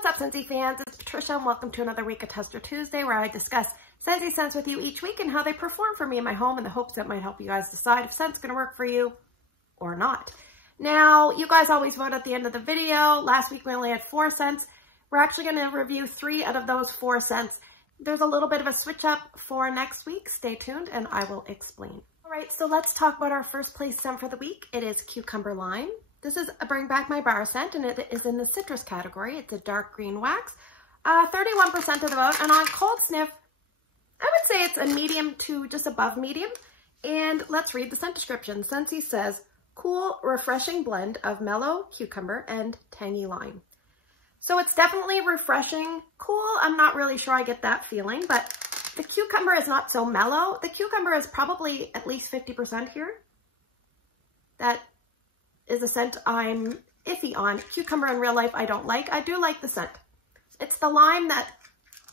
What's up, Scentsy fans? It's Patricia and welcome to another week of Tester Tuesday where I discuss Scentsy scents with you each week and how they perform for me in my home in the hopes that it might help you guys decide if scent's going to work for you or not. Now, you guys always vote at the end of the video. Last week we only had 4 scents. We're actually going to review 3 out of those 4 scents. There's a little bit of a switch up for next week. Stay tuned and I will explain. All right, so let's talk about our first place scent for the week. It is Cucumber Lime. This is a Bring Back My Bar scent, and it is in the citrus category. It's a dark green wax, 31% of the vote, and on cold sniff, I would say it's a medium to just above medium. And let's read the scent description. Scentsy says, cool, refreshing blend of mellow cucumber and tangy lime. So it's definitely refreshing, cool. I'm not really sure I get that feeling, but the cucumber is not so mellow. The cucumber is probably at least 50% here. That is a scent I'm iffy on. Cucumber in real life I don't like. I do like the scent. It's the lime that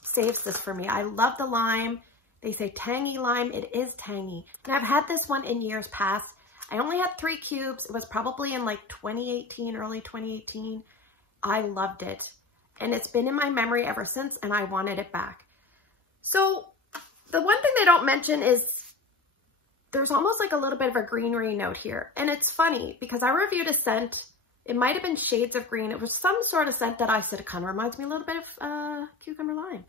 saves this for me. I love the lime. They say tangy lime. It is tangy. And I've had this one in years past. I only had 3 cubes. It was probably in like 2018, early 2018. I loved it. And it's been in my memory ever since, and I wanted it back. So the one thing they don't mention is there's almost like a little bit of a greenery note here. And it's funny because I reviewed a scent. It might have been shades of green. It was some sort of scent that I said it kind of reminds me a little bit of cucumber lime.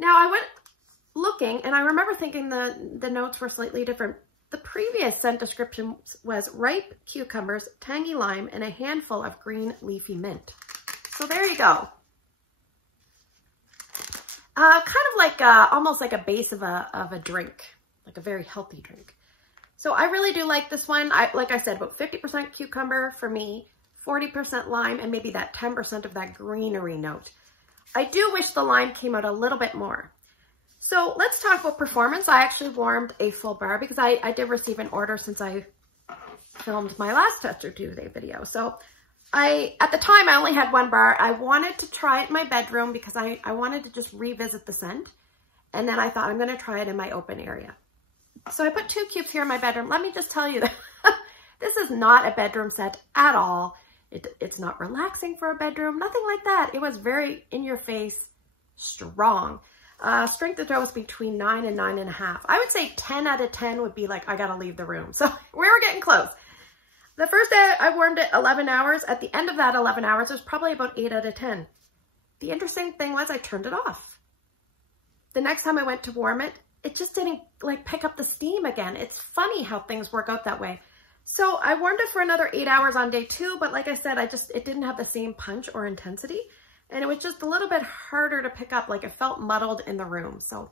Now I went looking and I remember thinking the notes were slightly different. The previous scent description was ripe cucumbers, tangy lime, and a handful of green leafy mint. So there you go. Kind of like almost like a base of a drink, like a very healthy drink. So I really do like this one. Like I said, about 50% cucumber for me, 40% lime, and maybe that 10% of that greenery note. I do wish the lime came out a little bit more. So let's talk about performance. I actually warmed a full bar because I did receive an order since I filmed my last Tester Tuesday video. So at the time, I only had 1 bar. I wanted to try it in my bedroom because I wanted to just revisit the scent. And then I thought I'm going to try it in my open area. So I put 2 cubes here in my bedroom. Let me just tell you that this is not a bedroom scent at all. It's not relaxing for a bedroom, nothing like that. It was very in your face, strong. Strength of dose between 9 and 9.5. I would say 10 out of 10 would be like, I gotta leave the room. So we were getting close. The first day I warmed it 11 hours. At the end of that 11 hours, it was probably about 8 out of 10. The interesting thing was I turned it off. The next time I went to warm it, it just didn't like pick up the steam again. It's funny how things work out that way. So I warmed it for another 8 hours on day 2, but like I said, it didn't have the same punch or intensity. And it was just a little bit harder to pick up, like it felt muddled in the room. So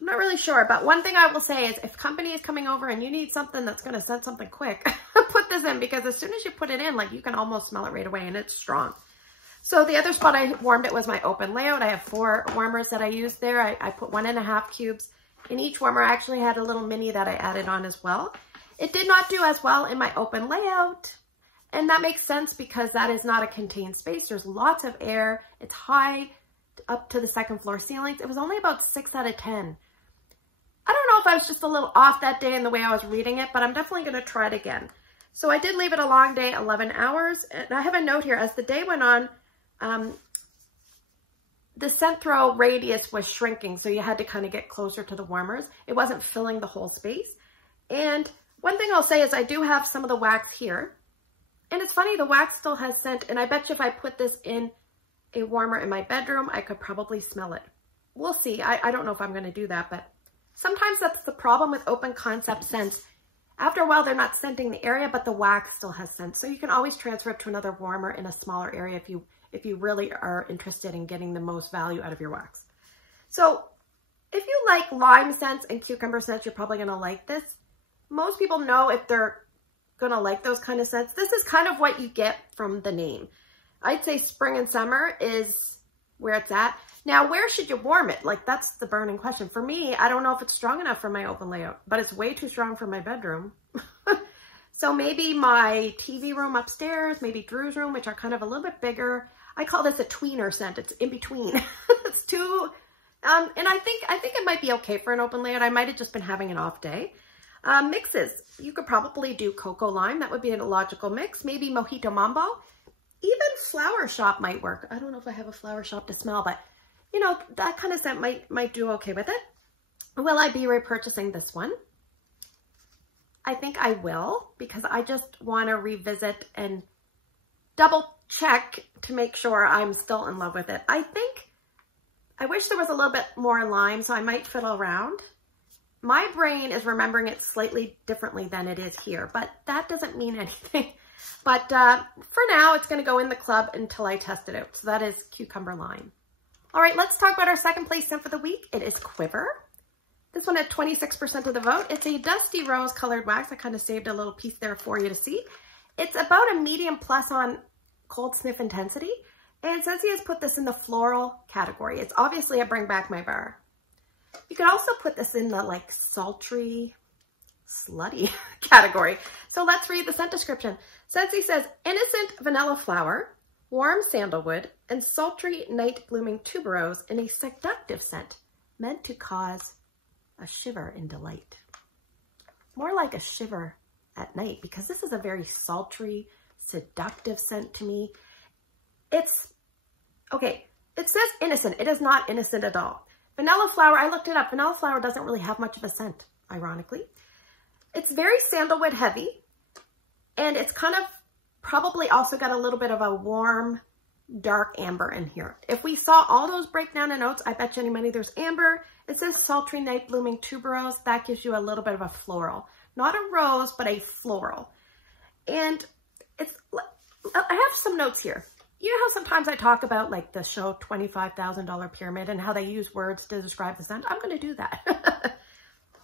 I'm not really sure, but one thing I will say is if company is coming over and you need something that's gonna scent something quick, put this in because as soon as you put it in, like you can almost smell it right away and it's strong. So the other spot I warmed it was my open layout. I have 4 warmers that I used there. I put 1.5 cubes in each warmer. I actually had a little mini that I added on as well. It did not do as well in my open layout. And that makes sense because that is not a contained space. There's lots of air. It's high up to the 2nd floor ceilings. It was only about 6 out of 10. I don't know if I was just a little off that day in the way I was reading it, but I'm definitely going to try it again. So I did leave it a long day, 11 hours. And I have a note here. As the day went on, the scent throw radius was shrinking. So you had to kind of get closer to the warmers. It wasn't filling the whole space. And one thing I'll say is I do have some of the wax here. And it's funny, the wax still has scent. And I bet you if I put this in a warmer in my bedroom, I could probably smell it. We'll see. I don't know if I'm going to do that, but sometimes that's the problem with open concept scents. After a while, they're not scenting the area, but the wax still has scent. So you can always transfer it to another warmer in a smaller area if you really are interested in getting the most value out of your wax. So if you like lime scents and cucumber scents, you're probably going to like this. Most people know if they're going to like those kind of scents. This is kind of what you get from the name. I'd say spring and summer is where it's at. Now, where should you warm it? Like, that's the burning question. For me, I don't know if it's strong enough for my open layout, but it's way too strong for my bedroom. So maybe my TV room upstairs, maybe Drew's room, which are kind of a little bit bigger. I call this a tweener scent. It's in between. It's too, and I think it might be okay for an open layout. I might have just been having an off day. Mixes. You could probably do cocoa lime. That would be a logical mix. Maybe mojito mambo. even Flower Shop might work. I don't know if I have a Flower Shop to smell, but you know, that kind of scent might do okay with it. Will I be repurchasing this one? I think I will, because I just want to revisit and double check to make sure I'm still in love with it. I wish there was a little bit more lime, so I might fiddle around. My brain is remembering it slightly differently than it is here, but that doesn't mean anything. But for now, it's going to go in the club until I test it out. So that is Cucumber Lime. All right, let's talk about our second place scent for the week. It is Quiver. This one had 26% of the vote. It's a dusty rose colored wax. I kind of saved a little piece there for you to see. It's about a medium plus on cold sniff intensity. And Scentsy has put this in the floral category. It's obviously a bring back my bar. You could also put this in the like sultry, slutty category. So let's read the scent description. Scentsy says, innocent vanilla flower, warm sandalwood, and sultry night blooming tuberose in a seductive scent meant to cause a shiver in delight. More like a shiver at night, because this is a very sultry, seductive scent to me. It's, okay, it says innocent. It is not innocent at all. Vanilla flower, I looked it up. Vanilla flower doesn't really have much of a scent, ironically. It's very sandalwood heavy, and it's kind of probably also got a little bit of a warm, dark amber in here. If we saw all those breakdown in notes, I bet you any money there's amber. It says sultry night blooming tuberose. That gives you a little bit of a floral. Not a rose, but a floral. And it's, I have some notes here. You know how sometimes I talk about like the show $25,000 Pyramid and how they use words to describe the scent? I'm going to do that.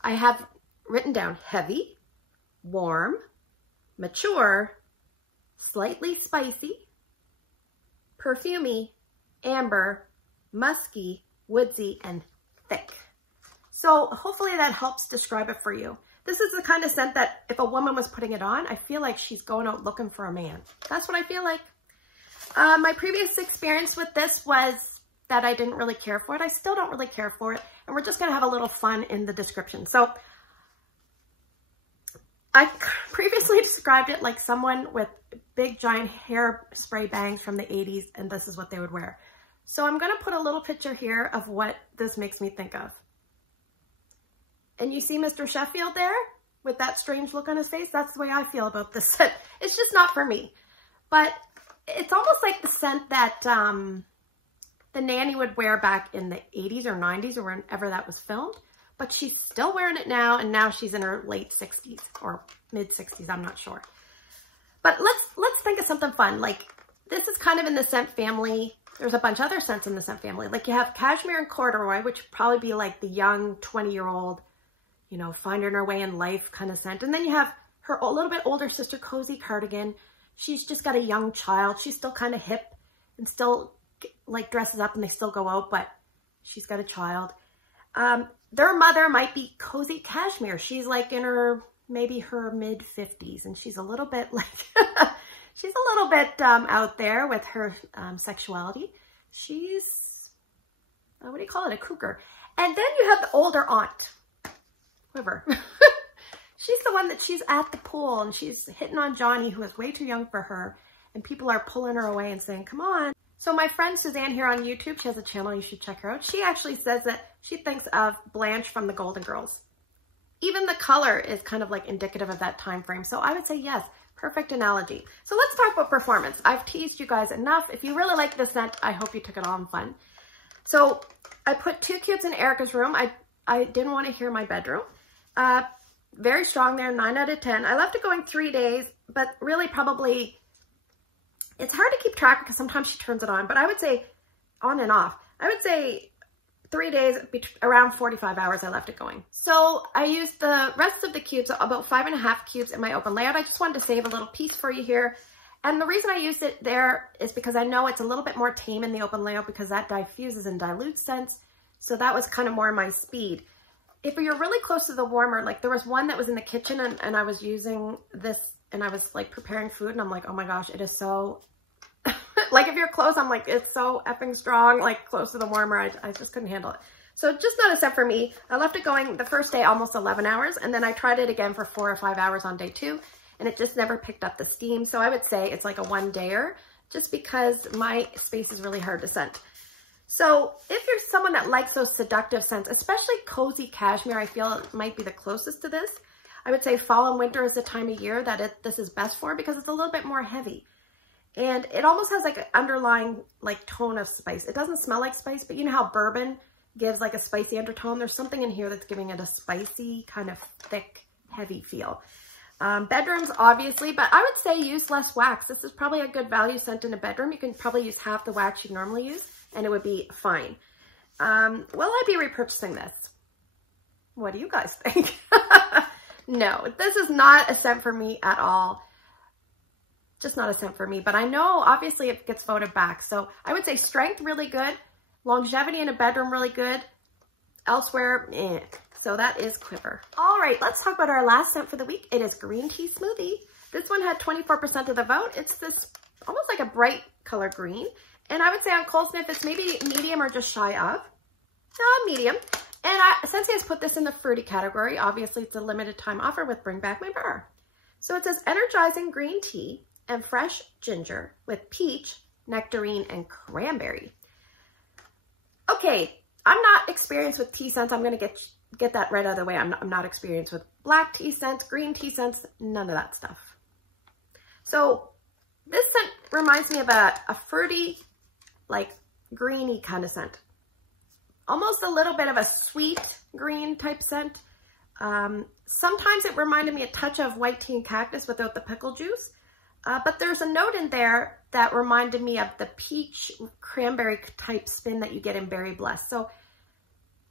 I have written down heavy, warm, mature, slightly spicy, perfumey, amber, musky, woodsy, and thick. So hopefully that helps describe it for you. This is the kind of scent that if a woman was putting it on, I feel like she's going out looking for a man. That's what I feel like. My previous experience with this was that I didn't really care for it. I still don't really care for it. And we're just going to have a little fun in the description. So I previously described it like someone with big giant hairspray bangs from the 80s, and this is what they would wear. So I'm going to put a little picture here of what this makes me think of. And you see Mr. Sheffield there with that strange look on his face? That's the way I feel about this scent. It's just not for me. But it's almost like the scent that the nanny would wear back in the 80s or 90s or whenever that was filmed. But she's still wearing it now, and now she's in her late 60s or mid 60s, I'm not sure. But let's think of something fun. Like, this is kind of in the scent family. There's a bunch of other scents in the scent family. Like, you have cashmere and corduroy, which would probably be like the young 20-year-old, you know, finding her way in life kind of scent. And then you have her a little bit older sister, Cozy Cardigan. She's just got a young child. She's still kind of hip and still like dresses up and they still go out, but she's got a child. Their mother might be Cozy Cashmere. She's like in her, maybe her mid 50s, and she's a little bit like, she's a little bit out there with her sexuality. She's, what do you call it? A cougar. And then you have the older aunt, Quiver. She's the one that she's at the pool and she's hitting on Johnny, who is way too young for her. And people are pulling her away and saying, come on. So my friend Suzanne here on YouTube, she has a channel, you should check her out. She actually says that she thinks of Blanche from the Golden Girls. Even the color is kind of like indicative of that time frame. So I would say yes, perfect analogy. So let's talk about performance. I've teased you guys enough. If you really like this scent, I hope you took it all in fun. So I put 2 cubes in Erica's room. I didn't want to hear my bedroom. Very strong there, 9 out of 10. I left it going 3 days, but really probably, it's hard to keep track because sometimes she turns it on, but I would say on and off. I would say 3 days, around 45 hours I left it going. So I used the rest of the cubes, about 5.5 cubes in my open layout. I just wanted to save a little piece for you here. And the reason I used it there is because I know it's a little bit more tame in the open layout because that diffuses and dilutes scents. So that was kind of more my speed. If you're really close to the warmer, like there was one that was in the kitchen and I was using this and I was like preparing food and I'm like, oh my gosh, it is so, like if you're close, I'm like, it's so effing strong, like close to the warmer. I just couldn't handle it. So just not a scent for me. I left it going the first day, almost 11 hours. And then I tried it again for 4 or 5 hours on day 2 and it just never picked up the steam. So I would say it's like a 1-dayer. just because my space is really hard to scent. So if you're someone that likes those seductive scents, especially cozy cashmere, I feel it might be the closest to this. I would say fall and winter is the time of year that this is best for because it's a little bit more heavy. And it almost has like an underlying like tone of spice. It doesn't smell like spice, but you know how bourbon gives like a spicy undertone? There's something in here that's giving it a spicy, kind of thick, heavy feel. Bedrooms, obviously, but I would say use less wax. This is probably a good value scent in a bedroom. You can probably use half the wax you normally use, and it would be fine. Will I be repurchasing this? What do you guys think? No, this is not a scent for me at all. Just not a scent for me, but I know obviously it gets voted back. So I would say strength, really good. Longevity in a bedroom, really good. Elsewhere, eh. So that is Quiver. All right, let's talk about our last scent for the week. It is Green Tea Smoothie. This one had 24% of the vote. It's this almost like a bright color green. And I would say on cold sniff, it's maybe medium or just shy of. Medium. And Scentsy has put this in the fruity category. Obviously, it's a limited time offer with Bring Back My Bar. So it says energizing green tea and fresh ginger with peach, nectarine, and cranberry. Okay, I'm not experienced with tea scents. I'm going to get that right out of the way. I'm not experienced with black tea scents, green tea scents, none of that stuff. So this scent reminds me of a fruity, like greeny kind of scent. Almost a little bit of a sweet green type scent. Sometimes it reminded me a touch of white tea and cactus without the pickle juice. But there's a note in there that reminded me of the peach cranberry type spin that you get in Berry Blessed. So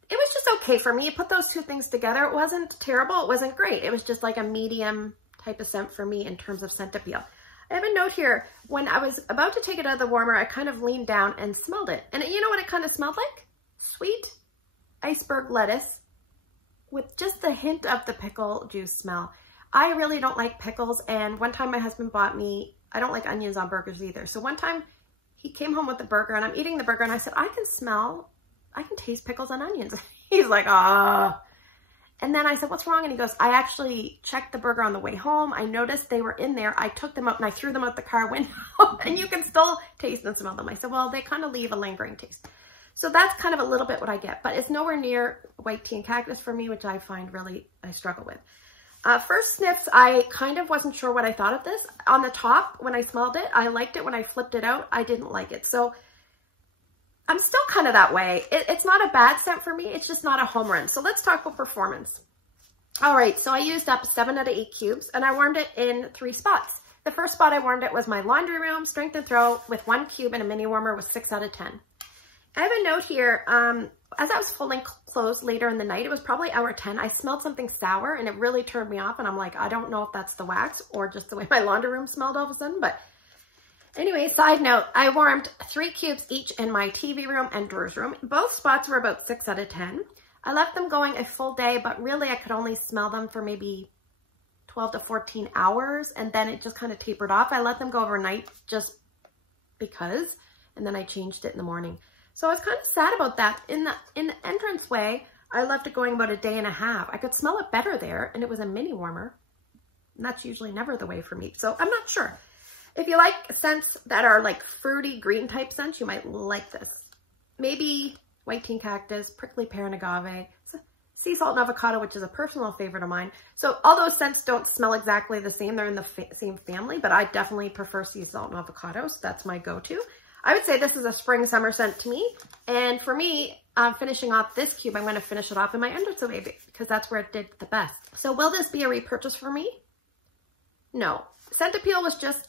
it was just okay for me. You put those two things together. It wasn't terrible. It wasn't great. It was just like a medium type of scent for me in terms of scent appeal. I have a note here. When I was about to take it out of the warmer, I kind of leaned down and smelled it. And you know what it kind of smelled like? Sweet iceberg lettuce with just the hint of the pickle juice smell. I really don't like pickles, and one time my husband bought me, I don't like onions on burgers either. So one time he came home with the burger and I'm eating the burger and I said, I can taste pickles and onions. He's like, ah. And then I said, what's wrong? And he goes, I actually checked the burger on the way home. I noticed they were in there. I took them out and I threw them out the car window and you can still taste and smell them. I said, well, they kind of leave a lingering taste. So that's kind of a little bit what I get, but it's nowhere near white tea and cactus for me, which I find really, I struggle with. First sniffs, I kind of wasn't sure what I thought of this. On the top, when I smelled it, I liked it. When I flipped it out, I didn't like it. So I'm still kind of that way. It's not a bad scent for me. It's just not a home run. So let's talk about performance. All right, so I used up 7 out of 8 cubes and I warmed it in 3 spots. The first spot I warmed it was my laundry room, strength and throw with 1 cube and a mini warmer was 6 out of 10. I have a note here. As I was folding clothes later in the night, it was probably hour 10, I smelled something sour and it really turned me off. And I'm like, I don't know if that's the wax or just the way my laundry room smelled all of a sudden. But anyway, side note, I warmed 3 cubes each in my TV room and drawers room. Both spots were about 6 out of 10. I left them going a full day, but really I could only smell them for maybe 12 to 14 hours. And then it just kind of tapered off. I let them go overnight just because, and then I changed it in the morning. So I was kind of sad about that. In the entranceway, I left it going about a day and a half. I could smell it better there, and it was a mini warmer. And that's usually never the way for me. So I'm not sure. If you like scents that are like fruity green type scents, you might like this. Maybe white tea and cactus, prickly pear and agave, sea salt and avocado, which is a personal favorite of mine. So all those scents don't smell exactly the same. They're in the same family, but I definitely prefer sea salt and avocado. So that's my go-to. I would say this is a spring summer scent to me. And for me, finishing off this cube, I'm going to finish it off in my entranceway because that's where it did the best. So will this be a repurchase for me? No. Scent appeal was just,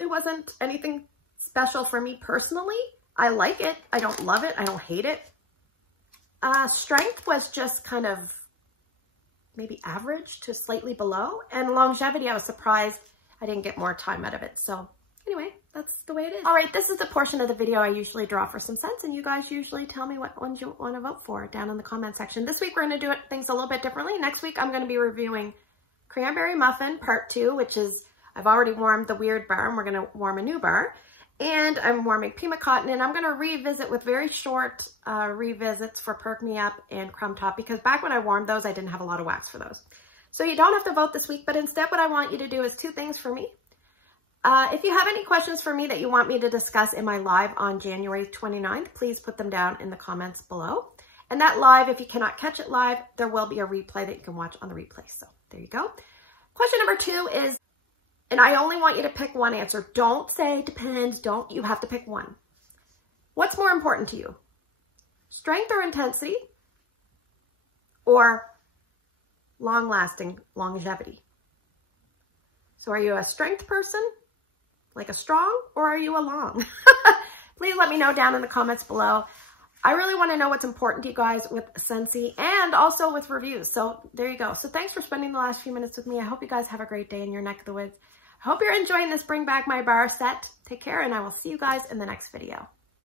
it wasn't anything special for me personally. I like it. I don't love it. I don't hate it. Strength was just kind of maybe average to slightly below. And longevity, I was surprised I didn't get more time out of it. So anyway, that's the way it is. All right, this is the portion of the video I usually draw for some scents, and you guys usually tell me what ones you want to vote for down in the comment section. This week, we're going to do things a little bit differently. Next week, I'm going to be reviewing Cranberry Muffin Part 2, which is, I've already warmed the Weird Bar, and we're going to warm a new bar. And I'm warming Pima Cotton, and I'm going to revisit with very short revisits for Perk Me Up and Crumb Top, because back when I warmed those, I didn't have a lot of wax for those. So you don't have to vote this week, but instead what I want you to do is 2 things for me. If you have any questions for me that you want me to discuss in my live on January 29th, please put them down in the comments below. And that live, if you cannot catch it live, there will be a replay that you can watch on the replay. So there you go. Question number 2 is, and I only want you to pick one answer. Don't say depends. Don't. You have to pick one. What's more important to you? Strength or intensity? Or long-lasting longevity? So are you a strength person, like a strong, or are you a long? Please let me know down in the comments below. I really want to know what's important to you guys with Scentsy and also with reviews. So there you go. So thanks for spending the last few minutes with me. I hope you guys have a great day in your neck of the woods. I hope you're enjoying this Bring Back My Bar set. Take care, and I will see you guys in the next video.